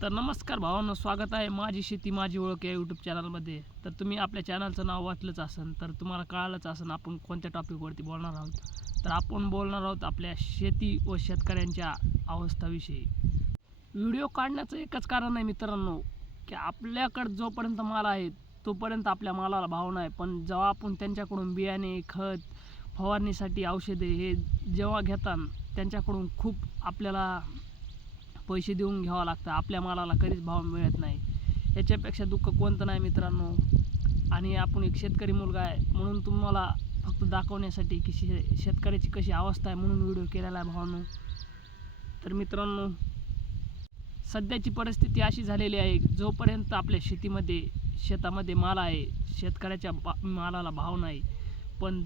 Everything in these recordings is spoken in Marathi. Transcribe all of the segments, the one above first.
तर नमस्कार भावांनो स्वागत आहे माझी शेती माझी ओळख या यूट्यूब चॅनलमध्ये तर तुम्ही आपल्या चॅनलचं नाव वाचलंच असेल तर तुम्हाला कळालंच असेल आपण कोणत्या टॉपिकवरती बोलणार आहोत. तर आपण बोलणार आहोत आपल्या शेती व शेतकऱ्यांच्या अवस्थाविषयी व्हिडिओ काढण्याचं एकच कारण आहे मित्रांनो की आपल्याकडं जोपर्यंत माल आहे तोपर्यंत आपल्या मालाला भाव नाही. पण जेव्हा आपण त्यांच्याकडून बियाणे खत फवारणीसाठी औषधे हे जेव्हा घेतात त्यांच्याकडून खूप आपल्याला पैसे देऊन घ्यावं लागतं. आपल्या मालाला कधीच भाव मिळत नाही. याच्यापेक्षा दुःख कोणतं नाही मित्रांनो. आणि आपण एक शेतकरी मुलगा आहे. म्हणून तुम्हाला फक्त दाखवण्यासाठी की शे शेतकऱ्याची कशी अवस्था आहे म्हणून व्हिडिओ केलेला आहे भावानो. तर मित्रांनो सध्याची परिस्थिती अशी झालेली आहे. जोपर्यंत आपल्या शेतीमध्ये शेतामध्ये माल आहे शेतकऱ्याच्या बा मालाला भाव नाही. पण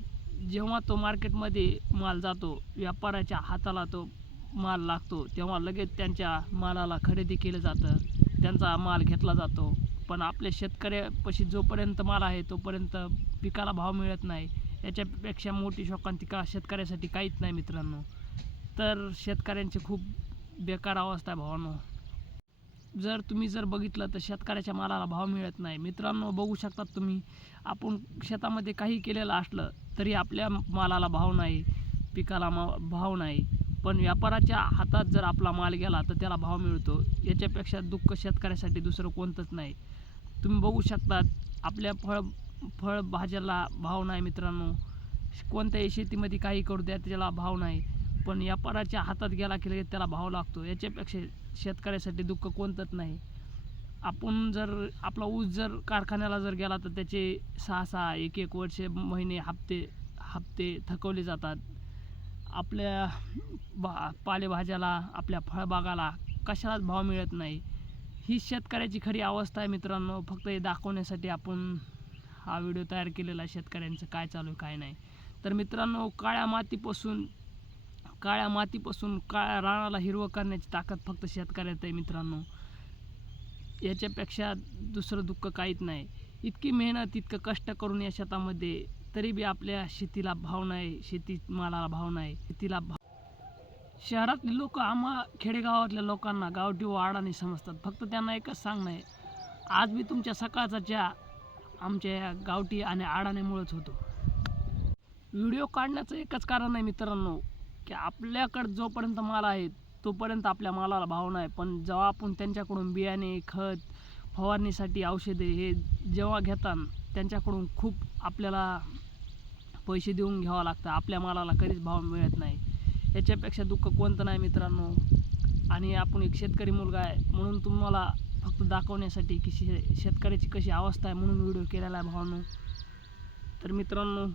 जेव्हा तो मार्केटमध्ये माल जातो व्यापाऱ्याच्या हाताला तो माल लागतो तेव्हा लगेच त्यांच्या मालाला खरेदी केलं जातं त्यांचा माल घेतला जातो. पण आपल्या शेतकऱ्यापाशी जोपर्यंत माल आहे तोपर्यंत पिकाला भाव मिळत नाही. याच्यापेक्षा मोठी शोकांतिका शेतकऱ्यासाठी काहीच नाही मित्रांनो. तर शेतकऱ्यांची खूप बेकार अवस्था आहे भावांनो. जर तुम्ही जर बघितलं तर शेतकऱ्याच्या मालाला भाव मिळत नाही. मित्रांनो बघू शकतात तुम्ही आपण शेतामध्ये काही केलेलं असलं तरी आपल्या मालाला भाव नाही पिकाला मा भाव नाही. पण व्यापाराच्या हातात जर आपला माल गेला तर त्याला भाव मिळतो. याच्यापेक्षा दुःख शेतकऱ्यासाठी दुसरं कोणतंच नाही. तुम्ही बघू शकतात आपल्या फळ फळभाज्याला भाव नाही मित्रांनो. कोणत्याही शेतीमध्ये काही करू द्या त्याला भाव नाही. पण व्यापाराच्या हातात गेला की लगेच त्याला भाव लागतो. याच्यापेक्षा शेतकऱ्यासाठी दुःख कोणतंच नाही. आपण जर आपला ऊस जर कारखान्याला जर गेला तर त्याचे सहा सहा एक एक वर्षे महिने हप्ते हप्ते थकवले जातात. आपल्या बा पालेभाज्याला आपल्या फळबागाला कशालाच भाव मिळत नाही. ही शेतकऱ्याची खरी अवस्था आहे मित्रांनो. फक्त हे दाखवण्यासाठी आपण हा व्हिडिओ तयार केलेला शेतकऱ्यांचं काय चालू आहे काय नाही. तर मित्रांनो काळ्या मातीपासून काळ्या मातीपासून काळ्या रानाला हिरवं करण्याची ताकद फक्त शेतकऱ्यात आहे मित्रांनो. याच्यापेक्षा दुसरं दुःख काहीच नाही. इतकी मेहनत इतकं कष्ट करून या शेतामध्ये तरी बी आपल्या शेतीला भाव नाही शेती मालाला भाव नाही शेतीला भाव शहरातले लोक आम्हा खेडेगावातल्या लोकांना गावठी व अडाणी समजतात. फक्त त्यांना एकच सांगणं आहे आज मी तुमच्या सकाळचा चहा आमच्या या गावठी आणि अडाण्यामुळेच होतो. व्हिडिओ काढण्याचं एकच कारण आहे मित्रांनो की आपल्याकडं जोपर्यंत माल आहे तोपर्यंत आपल्या मालाला भाव नाही. पण जेव्हा आपण त्यांच्याकडून बियाणे खत फवारणीसाठी औषधे हे जेव्हा घेतात त्यांच्याकडून खूप आपल्याला पैसे देऊन घ्यावं लागतं. आपल्या मालाला कधीच भाव मिळत नाही. याच्यापेक्षा दुःख कोणतं नाही मित्रांनो? आणि आपण एक शेतकरी मुलगा आहे म्हणून तुम्हाला फक्त दाखवण्यासाठी की शे शेतकऱ्याची कशी अवस्था आहे म्हणून व्हिडिओ केलेला आहे भावानो. तर मित्रांनो